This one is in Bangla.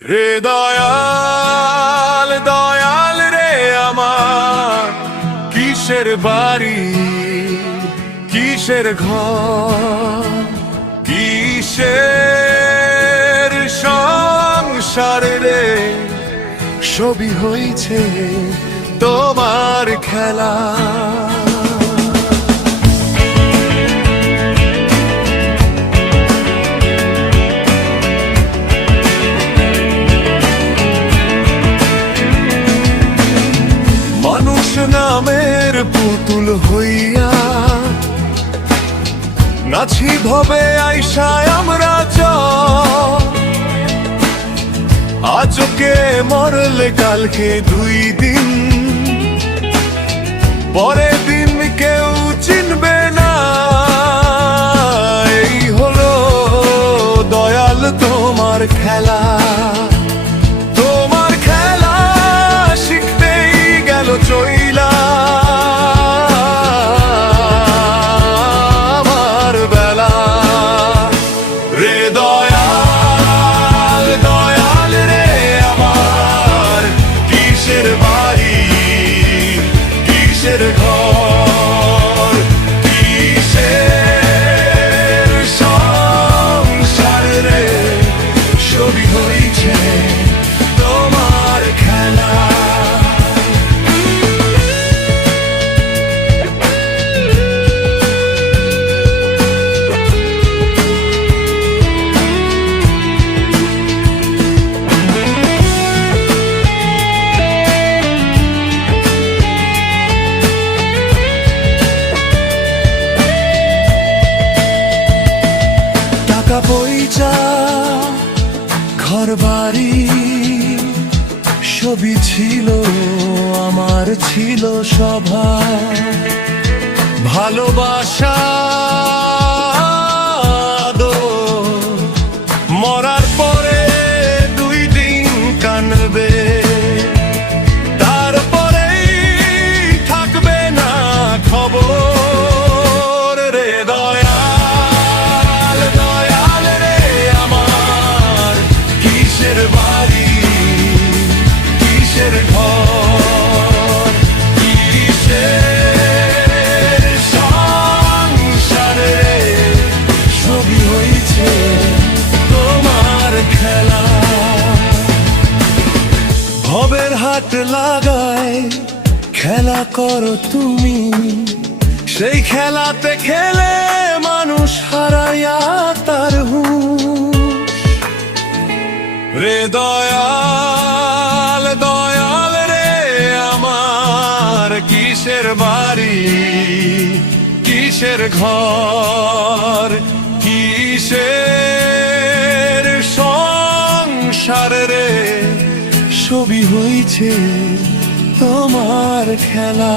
রে দয়াল দয়াল রে আমার, কিসের বাড়ি কিসের ঘর, কিসের সংসার রে, সবই হয়েছে তোমার খেলা। নামের পুতুল হইয়া নাছি ভবে আইসায় আমরা আজকে মরলে কালকে 2 দিন, পরের দিন কেউ চিনবে না। এই হলো দয়াল তোমার খেলা। তোমার খেলা শিখতেই গেল চইলা আমার বেলা। রে দয়াল দয়াল রে আমার, কিসের বাড়ি কিসের ঘর, কিসের সংসার রে, সবই হয়েছে তোমার খেলা। টাকা পয়সা ঘর বাড়ি সবই ছিল আমার, ছিল স্বভাব ভালোবাসা। মরার পরে 2 দিন কানবে, তারপরেই থাকবে না খবর। রে দয়াল দয়াল রে আমার, কিসের বাড়ি কিসের ঘর, কিসের সংসার রে, সবই হয়েছে তোমার খেলা। ভবের হাট লাগায় খেলা করো তুমি, সেই খেলাতে খেলে মানুষ হারাইয়া তার হুঁশ। রে দয়াল দয়াল রে আমার, কিসের বাড়ি কিসের ঘর, কিসের সংসার রে, সবই হয়েছে তোমার খেলা।